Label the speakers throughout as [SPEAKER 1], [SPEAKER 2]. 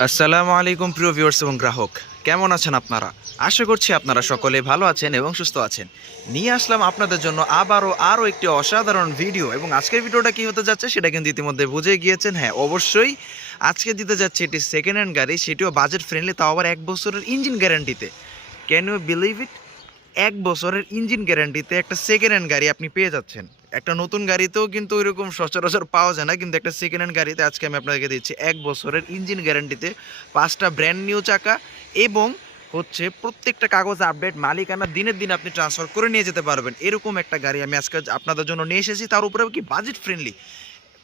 [SPEAKER 1] আসসালামু আলাইকুম প্রিয় ভিউয়ার্স এবং গ্রাহক, কেমন আছেন আপনারা? আশা করছি আপনারা সকলে ভালো আছেন এবং সুস্থ আছেন। নিয়ে আসলাম আপনাদের জন্য আবারও আরও একটি অসাধারণ ভিডিও এবং আজকের ভিডিওটা কি হতে যাচ্ছে সেটা কিন্তু ইতিমধ্যে বুঝে গিয়েছেন। হ্যাঁ অবশ্যই আজকে দিতে যাচ্ছে এটি সেকেন্ড হ্যান্ড গাড়ি, সেটিও বাজেট ফ্রেন্ডলি তাও আবার এক বছরের ইঞ্জিন গ্যারান্টিতে ক্যান ইউ বিলিভ ইট এক বছরের ইঞ্জিন গ্যারান্টিতে একটা সেকেন্ড হ্যান্ড গাড়ি আপনি পেয়ে যাচ্ছেন। একটা নতুন গাড়িতেও কিন্তু ওইরকম সচরাচর পাওয়া যায় না, কিন্তু একটা সেকেন্ড হ্যান্ড গাড়িতে আজকে আমি আপনাদেরকে দিচ্ছি এক বছরের ইঞ্জিন গ্যারান্টিতে পাঁচটা ব্র্যান্ড নিউ চাকা এবং হচ্ছে প্রত্যেকটা কাগজ আপডেট মালিকানা দিনের দিন আপনি ট্রান্সফার করে নিয়ে যেতে পারবেন। এরকম একটা গাড়ি আমি আজকে আপনাদের জন্য নিয়ে এসেছি, তার উপরে কি বাজেট ফ্রেন্ডলি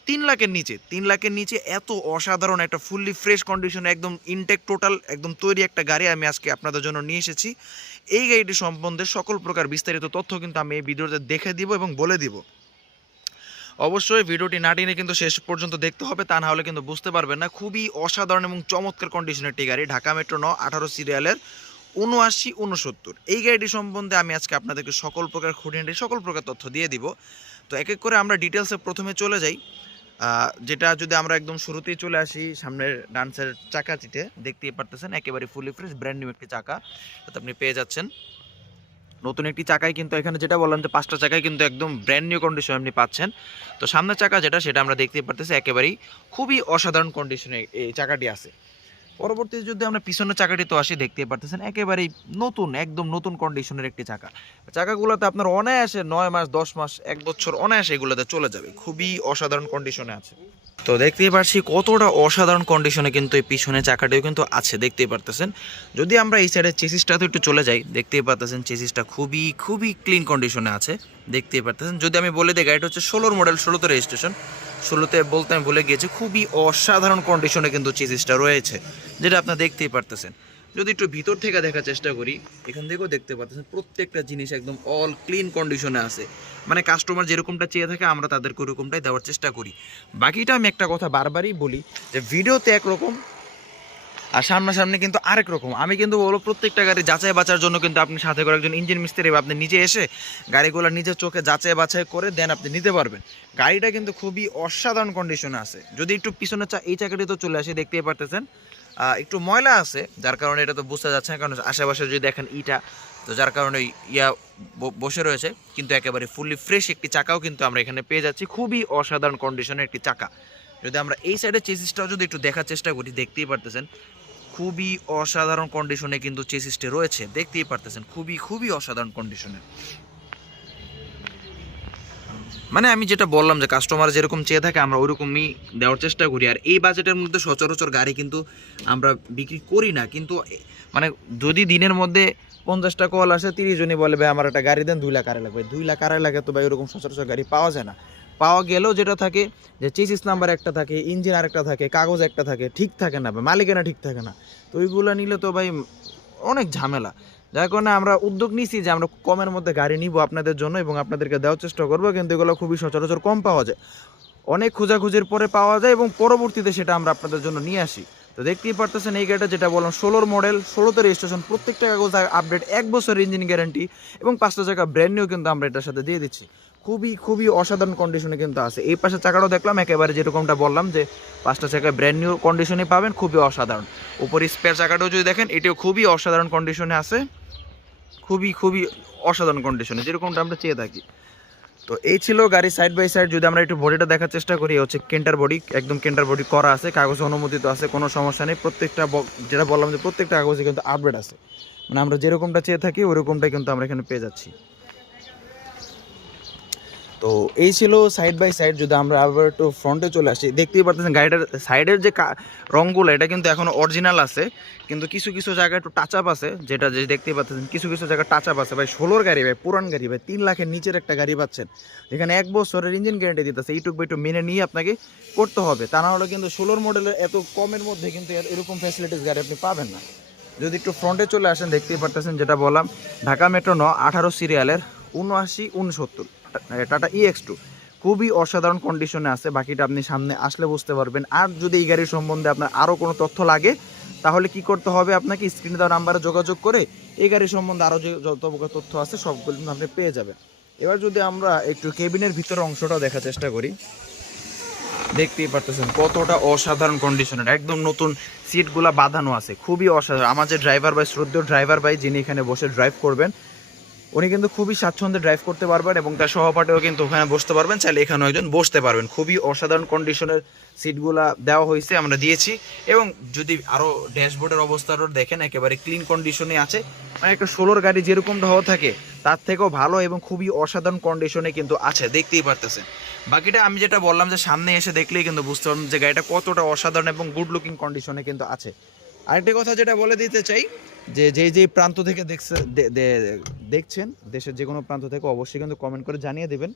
[SPEAKER 1] তিন লাখের নিচে, তিন লাখের নিচে এত অসাধারণ একটা ফুললি ফ্রেশ কন্ডিশনে একদম ইনটেক টোটাল একদম তৈরি একটা গাড়ি আমি আজকে আপনাদের জন্য নিয়ে এসেছি। এই গাড়িটি সম্বন্ধে সকল প্রকার বিস্তারিত তথ্য কিন্তু আমি এই ভিডিওতে দেখে দিব এবং বলে দিব। অবশ্যই ভিডিওটি না টেনে কিন্তু শেষ পর্যন্ত দেখতে হবে, তা না হলে কিন্তু বুঝতে পারবেন না। খুবই অসাধারণ এবং চমৎকার কন্ডিশনের একটি গাড়ি, ঢাকা মেট্রো ন, আঠারো সিরিয়ালের উনআশি, উনসত্তর। এই গাড়িটি সম্বন্ধে আমি আজকে আপনাদেরকে সকল প্রকার খুঁটিনাটি, সকল প্রকার তথ্য দিয়ে দিব। তো এক এক করে আমরা ডিটেলসে প্রথমে চলে যাই। যেটা যদি আমরা একদম শুরুতেই চলে আসি, সামনের ডান্সের চাকা চাকাটিতে, দেখতেই পারতেছেন, একেবারে ফুলি ফ্রেশ ব্র্যান্ড নিউ একটি চাকা। আপনি পেয়ে যাচ্ছেন। নতুন একটি চাকায় কিন্তু এখানে যেটা বললাম যে পাঁচটা চাকায় কিন্তু একদম ব্র্যান্ড নিউ কন্ডিশন আপনি পাচ্ছেন। তো সামনের চাকা যেটা, সেটা আমরা দেখতে পারতেছি একেবারেই খুবই অসাধারণ কন্ডিশনে এই চাকাটি আছে। পরবর্তীতে যদি আমরা পিছনের চাকাটি তো আসি দেখতেই পারতেছেন, একেবারেই নতুন, একদম নতুন কন্ডিশনের একটি চাকা। চাকাগুলোতে আপনার অনায়াসে নয় মাস, দশ মাস, এক বছর অনায়াসে এগুলোতে চলে যাবে, খুবই অসাধারণ কন্ডিশনে আছে। তো দেখতেই পারছি কতটা অসাধারণ কন্ডিশনে কিন্তু এই পিছনে চাকাটিও কিন্তু আছে, দেখতেই পারতেছেন। যদি আমরা এই সাইডের চেসিসটা তো একটু চলে যাই, দেখতেই পারতেছেন চেসিসটা খুবই খুবই ক্লিন কন্ডিশনে আছে, দেখতেই পারতেছেন। যদি আমি বলে দিই, গাড়িটা হচ্ছে ষোলোর মডেল ষোলোতে রেজিস্ট্রেশন ষোলোতে বলতে আমি ভুলে গিয়েছি, খুবই অসাধারণ কন্ডিশনে কিন্তু চেসিসটা রয়েছে, যেটা আপনারা দেখতেই পারতেছেন। যদি একটু ভিতর থেকে দেখার চেষ্টা করি, এখান থেকেও দেখতে পাচ্ছেন প্রত্যেকটা জিনিস একদম অল ক্লিন কন্ডিশনে আছে। মানে কাস্টমার যেরকমটা চেয়ে থাকে, আমরা তাদেরকে ওরকমটাই দেওয়ার চেষ্টা করি। বাকিটা আমি একটা কথা বারবারই বলি যে ভিডিওতে একরকম আর সামনাসামনি কিন্তু আরেক রকম। আমি কিন্তু বলব প্রত্যেকটা গাড়ি যাচাই বাছার জন্য কিন্তু আপনি সাথে করে একজন ইঞ্জিন মিস্ত্রি আপনি নিজে এসে গাড়িগুলো নিজের চোখে যাচাই বাছাই করে দেন, আপনি নিতে পারবেন। গাড়িটা কিন্তু খুবই অসাধারণ কন্ডিশনে আছে। যদি একটু পিছনে চা এই চাকাটি তো চলে আসে, দেখতেই পারতেছেন। একটু ময়লা আছে, যার কারণে এটা তো বুঝতে যাচ্ছে না, কারণ আশেপাশে যদি দেখেন ইটা, তো যার কারণে ইয়া বসে রয়েছে। কিন্তু একেবারে ফুললি ফ্রেশ একটি চাকাও কিন্তু আমরা এখানে পেয়ে যাচ্ছি। খুবই অসাধারণ কন্ডিশনের একটি চাকা। যদি আমরা এই সাইডের চেসিসটাও যদি একটু দেখার চেষ্টা করি, দেখতেই পারতেছেন। খুবই অসাধারণ কন্ডিশনে কিন্তু চেসিসটি রয়েছে। দেখতেই পারতেছেন, খুবই খুবই অসাধারণ কন্ডিশনে মানে আমি যেটা বললাম যে কাস্টমার যেরকম চেয়ে থাকে, আমরা ওইরকমই দেওয়ার চেষ্টা করি। আর এই বাজেটের মধ্যে সচরাচর গাড়ি কিন্তু আমরা বিক্রি করি না। কিন্তু মানে যদি দিনের মধ্যে পঞ্চাশটা কল আসে, তিরিশ জনই বলে, ভাই, আমার একটা গাড়ি দেন, দুই লাখ আড়াই লাগবে দুই লাখ আড়াই লাগে তো ভাই ওরকম সচরাচর গাড়ি পাওয়া যায় না। পাওয়া গেলেও যেটা থাকে, যে চেসিস নাম্বার একটা থাকে ইঞ্জিন আরেকটা থাকে, কাগজ একটা থাকে, ঠিক থাকে না মালিকানা ঠিক থাকে না। তো ওইগুলো নিলে তো ভাই অনেক ঝামেলা। যার কারণে আমরা উদ্যোগ নিছি যে আমরা কমের মধ্যে গাড়ি নিব আপনাদের জন্য এবং আপনাদেরকে দেওয়ার চেষ্টা করব, কিন্তু এগুলো খুবই সচরাচর কম পাওয়া যায়। অনেক খোঁজাখুঁজির পরে পাওয়া যায় এবং পরবর্তীতে সেটা আমরা আপনাদের জন্য নিয়ে আসি। তো দেখতেই পারতেছেন এই গাড়িটা যেটা বললাম, ষোলোর মডেল ষোলোতে রেজিস্ট্রেশন প্রত্যেকটা কাগজ আপডেট এক বছর ইঞ্জিন গ্যারান্টি এবং পাঁচটা চাকা ব্র্যান্ড নিউ কিন্তু আমরা এটার সাথে দিয়ে দিচ্ছি। খুবই খুবই অসাধারণ কন্ডিশনে কিন্তু আছে। এই পাশে চাকাটাও দেখলাম, একেবারে যেরকমটা বললাম যে, পাঁচটা চাকা ব্র্যান্ড নিউ কন্ডিশনে পাবেন, খুবই অসাধারণ। উপরে স্পেয়ার চাকাটাও যদি দেখেন, এটিও খুবই অসাধারণ কন্ডিশনে আছে। খুবই খুবই অসাধারণ কন্ডিশনে যেরকমটা আমরা চেয়ে থাকি। তো এই ছিল গাড়ি সাইড বাই সাইড যদি আমরা একটু বডিটা দেখার চেষ্টা করি হচ্ছে কেন্টার বডি একদম কেন্টার বডি করা আছে, কাগজ অনুমোদিত আছে, কোনো সমস্যা নেই। প্রত্যেকটা যেটা বললাম যে, প্রত্যেকটা কাগজে কিন্তু আপডেট আছে। মানে আমরা যেরকমটা চেয়ে থাকি, ওরকমটাই কিন্তু আমরা এখানে পেয়ে যাচ্ছি। তো এই ছিল সাইড বাই সাইড যদি আমরা আবার একটু ফ্রন্টে চলে আসি, দেখতেই পারতেছেন গাড়িটার সাইডের যে রঙগুলো এটা কিন্তু এখনও অরিজিনাল আছে, কিন্তু কিছু কিছু জায়গায় একটু টাচ আপ আছে, যেটা যে দেখতেই পাচ্ছেন কিছু কিছু জায়গায় টাচ আপ আছে। ভাই, ষোলোর গাড়ি, ভাই, পুরান গাড়ি, ভাই, তিন লাখের নিচের একটা গাড়ি পাচ্ছেন। যেখানে এক বছরের ইঞ্জিন গ্যারান্টি দিতেছে, এইটুকু একটু মেনে নিয়ে আপনাকে করতে হবে। তা না হলে কিন্তু ষোলোর মডেলের এত কমের মধ্যে কিন্তু এর- এরকম ফ্যাসিলিটিস গাড়ি আপনি পাবেন না। যদি একটু ফ্রন্টে চলে আসেন, দেখতেই পারতেছেন যেটা বললাম, ঢাকা মেট্রো ন, আঠারো সিরিয়ালের উনআশি, উনসত্তর। টাটা ইএক্স টু খুবই অসাধারণ কন্ডিশনে আছে, বাকিটা আপনি সামনে আসলে বুঝতে পারবেন। আর যদি এই গাড়ির সম্বন্ধে আপনার আরও কোনো তথ্য লাগে, তাহলে কি করতে হবে আপনাকে স্ক্রিনে দেওয়া নাম্বারে যোগাযোগ করে এই গাড়ির সম্বন্ধে আরও যে যত প্রকার তথ্য আছে, সবগুলো কিন্তু আপনি পেয়ে যাবেন। এবার যদি আমরা একটু কেবিনের ভিতরে অংশটা দেখার চেষ্টা করি। দেখতেই পারতেছেন কতটা অসাধারণ কন্ডিশনের একদম নতুন সিটগুলা বাঁধানো আছে, খুবই অসাধারণ। আমার যে ড্রাইভার ভাই, শ্রদ্ধেয় ড্রাইভার ভাই, যিনি এখানে বসে ড্রাইভ করবেন উনি কিন্তু খুবই স্বাচ্ছন্দ্যে ড্রাইভ করতে পারবেন এবং তার সহপাঠীও কিন্তু ওখানে বসতে পারবেন। চাইলে এখানে একজন বসতে পারবেন। খুবই অসাধারণ কন্ডিশনের সিটগুলা দেওয়া হয়েছে, আমরা দিয়েছি। এবং যদি আরও ড্যাশবোর্ডের অবস্থাটা দেখেন, একেবারে ক্লিন কন্ডিশনে আছে। মানে একটা ষোলোর গাড়ি যেরকমটা হওয়া থাকে, তার থেকেও ভালো এবং খুবই অসাধারণ কন্ডিশনে কিন্তু আছে। দেখতেই পারতেছেন। বাকিটা আমি যেটা বললাম যে সামনে এসে দেখলেই কিন্তু বুঝতে পারবেন যে গাড়িটা কতটা অসাধারণ এবং গুড লুকিং কন্ডিশনে কিন্তু আছে। আরেকটি কথা যেটা বলে দিতে চাই যে যে যে প্রান্ত থেকে দেখছে দেখছেন, দেশের যে কোনো প্রান্ত থেকে অবশ্যই কিন্তু কমেন্ট করে জানিয়ে দেবেন।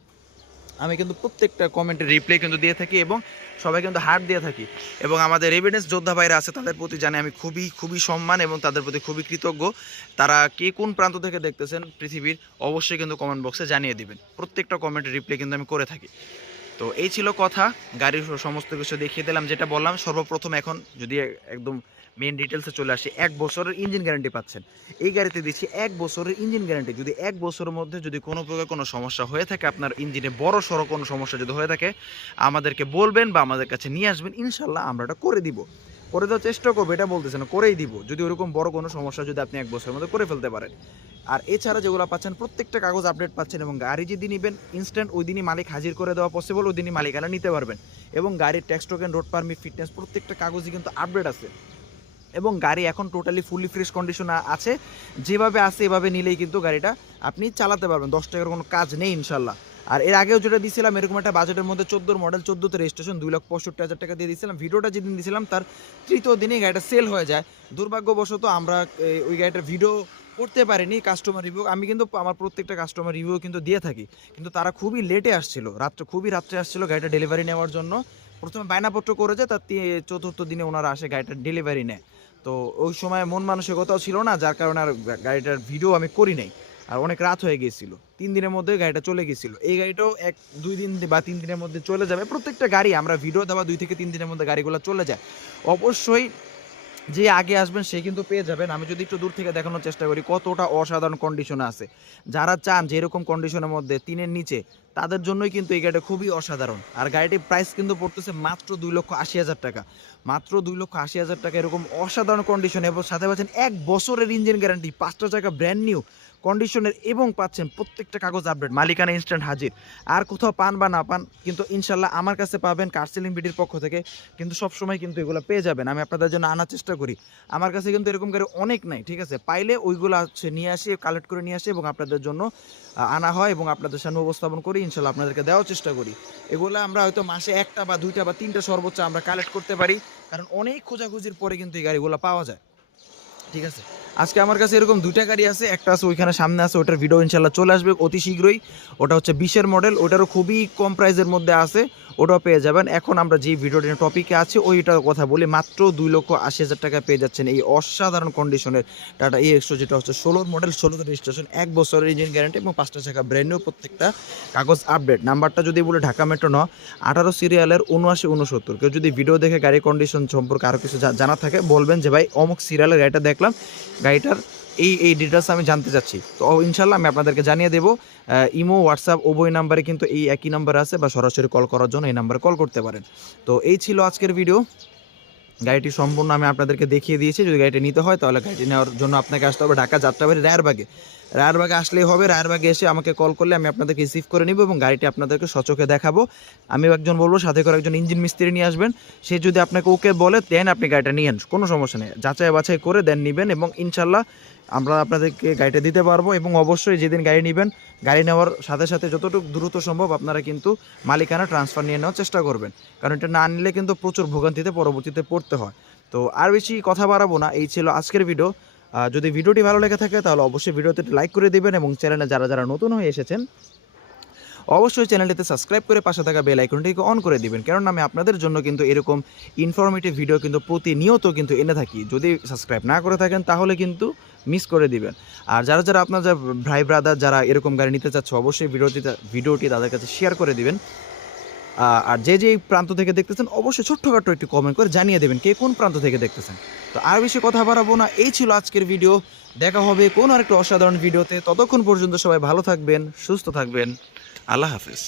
[SPEAKER 1] আমি কিন্তু প্রত্যেকটা কমেন্টের রিপ্লাই কিন্তু দিয়ে থাকি এবং সবাই কিন্তু হার্ট দিয়ে থাকি। এবং আমাদের এভিডেন্স যোদ্ধা ভাইরা আছে, তাদের প্রতি জানি আমি খুবই খুবই সম্মান এবং তাদের প্রতি খুবই কৃতজ্ঞ। তারা কে কোন প্রান্ত থেকে দেখতেছেন পৃথিবীর, অবশ্যই কিন্তু কমেন্ট বক্সে জানিয়ে দিবেন। প্রত্যেকটা কমেন্টের রিপ্লাই কিন্তু আমি করে থাকি। তো এই ছিল কথা, গাড়ির সমস্ত কিছু দেখিয়ে দিলাম, যেটা বললাম, সর্বপ্রথম এখন যদি একদম মেন ডিটেলসে চলে আসি, এক বছরের ইঞ্জিন গ্যারান্টি পাচ্ছেন। এই গাড়িতে দিচ্ছি এক বছরের ইঞ্জিন গ্যারান্টি যদি এক বছরের মধ্যে যদি কোনো প্রকার কোনো সমস্যা হয়ে থাকে, আপনার ইঞ্জিনে বড় সড়ো কোনো সমস্যা যদি হয়ে থাকে, আমাদেরকে বলবেন বা আমাদের কাছে নিয়ে আসবেন ইনশাল্লাহ আমরা এটা করে দিব। করে দেওয়ার চেষ্টা করব, এটা বলতেছে না, করেই দিব। যদি ওরকম বড় কোনো সমস্যা যদি আপনি এক বছরের মধ্যে করে ফেলতে পারেন। আর এছাড়া যেগুলো পাচ্ছেন, প্রত্যেকটা কাগজ আপডেট পাচ্ছেন এবং গাড়ি যদি নেবেন ইনস্ট্যান্ট ওই দিনই মালিক হাজির করে দেওয়া পসিবল ওই দিনই মালিকানা নিতে পারবেন। এবং গাড়ির tax token road permit fitness প্রত্যেকটা কাগজই কিন্তু আপডেট আছে। এবং গাড়ি এখন টোটালি ফুললি ফ্রেশ কন্ডিশন আছে। যেভাবে আছে, এভাবে নিলেই কিন্তু গাড়িটা আপনি চালাতে পারবেন। দশ টাকার কোনো কাজ নেই, ইনশাল্লাহ। আর এর আগেও যেটা দিয়েছিলাম এরকম একটা বাজেটের মধ্যে চোদ্দোর মডেল চোদ্দোতে রেজিস্ট্রেশন দুই লক্ষ পঁয়ষট্টি হাজার টাকা দিয়ে দিয়েছিলাম ভিডিওটা যেদিন দিয়েছিলাম তার তৃতীয় দিনে গাড়িটা সেল হয়ে যায়। দুর্ভাগ্যবশত আমরা ওই গাড়িটার ভিডিও করতে পারিনি কাস্টমার রিভিউ আমি কিন্তু আমার প্রত্যেকটা কাস্টমার রিভিউ কিন্তু দিয়ে থাকি। কিন্তু তারা খুবই লেটে আসছিল। রাত্রে, খুবই রাত্রে আসছিল গাড়িটা ডেলিভারি নেওয়ার জন্য। প্রথমে বায়নাপত্র করে যায় তার চতুর্থ দিনে ওনারা আসে গাড়িটা ডেলিভারি নেয়। তো ওই সময় মন মানসিকতাও ছিল না, যার কারণে আর গাড়িটার ভিডিও আমি করি নাই। আর অনেক রাত হয়ে গিয়েছিল তিন দিনের মধ্যে গাড়িটা চলে গেছিল। এই গাড়িটাও এক, দুই দিন বা তিন দিনের মধ্যে চলে যাবে। প্রত্যেকটা গাড়ি, আমরা ভিডিও দেওয়া দুই থেকে তিন দিনের মধ্যে গাড়িগুলো চলে যায়। অবশ্যই যে আগে আসবেন সে কিন্তু পেয়ে যাবেন। আমি যদি একটু দূর থেকে দেখানোর চেষ্টা করি, কতটা অসাধারণ কন্ডিশনে আছে। যারা চান যে এরকম কন্ডিশনের মধ্যে তিনের নিচে, তাদের জন্যই কিন্তু এই গাড়িটা খুবই অসাধারণ। আর গাড়িটির প্রাইস কিন্তু পড়তেছে মাত্র দুই লক্ষ আশি হাজার টাকা। মাত্র দুই লক্ষ আশি হাজার টাকা এরকম অসাধারণ কন্ডিশন এবং সাথে পাচ্ছেন এক বছরের ইঞ্জিন গ্যারান্টি পাঁচটা জায়গা ব্র্যান্ড নিউ কন্ডিশনের এবং পাচ্ছেন প্রত্যেকটা কাগজ আপডেট। মালিকানা ইনস্ট্যান্ট হাজির। আর কোথাও পান বা না পান, কিন্তু ইনশাল্লাহ আমার কাছে পাবেন কার্সেলিং বিডির পক্ষ থেকে। কিন্তু সবসময় কিন্তু এগুলো পেয়ে যাবেন, আমি আপনাদের জন্য আনার চেষ্টা করি। আমার কাছে কিন্তু এরকম গাড়ি অনেক নাই, ঠিক আছে? পাইলে ওইগুলো হচ্ছে নিয়ে আসি কালেক্ট করে নিয়ে আসি এবং আপনাদের জন্য আনা হয় এবং আপনাদের সামনে উপস্থাপন করি, ইনশাল্লাহ আপনাদেরকে দেওয়ার চেষ্টা করি। এগুলো আমরা হয়তো মাসে একটা বা দুইটা বা তিনটা সর্বোচ্চ আমরা কালেক্ট করতে পারি, কারণ অনেক খোঁজাখুঁজির পরে কিন্তু এই গাড়িগুলো পাওয়া যায়, ঠিক আছে? আজকে আমার কাছে এরকম দুইটা গাড়ি আছে, একটা আছে ওইখানে, সামনে আছে, ওটার ভিডিও ইনশাল্লাহ চলে আসবে অতি শীঘ্রই। ওটা হচ্ছে বিশের মডেল ওটারও খুবই কম প্রাইসের মধ্যে আছে, ওটাও পেয়ে যাবেন। এখন আমরা যে ভিডিওটির টপিকে আছে, ওইটার কথা বলি, মাত্র দুই লক্ষ আশি হাজার টাকা পেয়ে যাচ্ছেন এই অসাধারণ কন্ডিশনের টাটা এই এক্সট্রো যেটা হচ্ছে ষোলোর মডেল ষোলোতে রেজিস্ট্রেশন এক বছরের ইঞ্জিন গ্যারান্টি এবং পাঁচটা টাকা ব্র্যান্ড প্রত্যেকটা কাগজ আপডেট নাম্বারটা যদি বলে, ঢাকা মেট্রো ন আঠারো সিরিয়ালের উনআশি, উনসত্তর। কেউ যদি ভিডিও দেখে গাড়ি কন্ডিশন সম্পর্কে আরও কিছু জানা থাকে, বলবেন যে, ভাই, অমুক সিরিয়ালের গাড়িটা দেখলাম। গাড়িটার এই এই ডিটেলস আমি জানতে চাচ্ছি। তো ইনশাল্লাহ আমি আপনাদেরকে জানিয়ে দেবো ইমো, হোয়াটসঅ্যাপ উভয় নাম্বারে কিন্তু এই একই নাম্বার আছে বা সরাসরি কল করার জন্য এই নাম্বারে কল করতে পারেন। তো এই ছিল আজকের ভিডিও গাড়িটি সম্পূর্ণ আমি আপনাদেরকে দেখিয়ে দিয়েছি। যদি গাড়িটি নিতে হয়, তাহলে গাড়িটি নেওয়ার জন্য আপনাকে আসতে হবে ঢাকা যাত্রাবাড়ি রায়েরবাগে। রায়েরবাগে আসলেই হবে, রায়েরবাগে এসে আমাকে কল করলে আমি আপনাদেরকে রিসিভ করে নিব এবং গাড়িটি আপনাদেরকে সচোখে দেখাবো। আমি একজন বলব, সাথে করে একজন ইঞ্জিন মিস্ত্রি নিয়ে আসবেন। সে যদি আপনাকে ওকে বলে দেন আপনি গাড়িটা নিয়েন, কোনো সমস্যা নেই। যাচাই বাছাই করে দেন নেবেন এবং ইনশাল্লাহ আমরা আপনাদেরকে গাড়িটা দিতে পারব এবং অবশ্যই যেদিন গাড়ি নেবেন, গাড়ি নেওয়ার সাথে সাথে যতটুকু দ্রুত সম্ভব আপনারা কিন্তু মালিকানা ট্রান্সফার নিয়ে নেওয়ার চেষ্টা করবেন। কারণ এটা না নিলে কিন্তু প্রচুর ভোগান্তিতে পরবর্তীতে পড়তে হয়। তো আর বেশি কথা বাড়াবো না, এই ছিল আজকের ভিডিও যদি ভিডিওটি ভালো লেগে থাকে তাহলে অবশ্যই ভিডিওতে লাইক করে দেবেন এবং চ্যানেলে যারা যারা নতুন হয়ে এসেছেন অবশ্যই চ্যানেলটিতে সাবস্ক্রাইব করে পাশে থাকা বেল আইকনটিকে অন করে দিবেন কারণ আমি আপনাদের জন্য কিন্তু এরকম ইনফরমেটিভ ভিডিও কিন্তু প্রতিনিয়ত কিন্তু এনে থাকি। যদি সাবস্ক্রাইব না করে থাকেন, তাহলে কিন্তু মিস করে দিবেন। আর যারা যারা আপনার যা ভাই ব্রাদার যারা এরকম গাড়ি নিতে চাচ্ছে, অবশ্যই ভিডিওটি ভিডিওটি তাদের কাছে শেয়ার করে দিবেন। আর যে যে প্রান্ত থেকে দেখতেছেন, অবশ্যই ছোট্টখাটো একটি কমেন্ট করে জানিয়ে দেবেন, কে কোন প্রান্ত থেকে দেখতেছেন। তো আর বেশি কথা বাড়াবো না। এই ছিল আজকের ভিডিও দেখা হবে কোন আরেকটা অসাধারণ ভিডিওতে। ততক্ষণ পর্যন্ত সবাই ভালো থাকবেন, সুস্থ থাকবেন। আল্লাহ হাফিজ।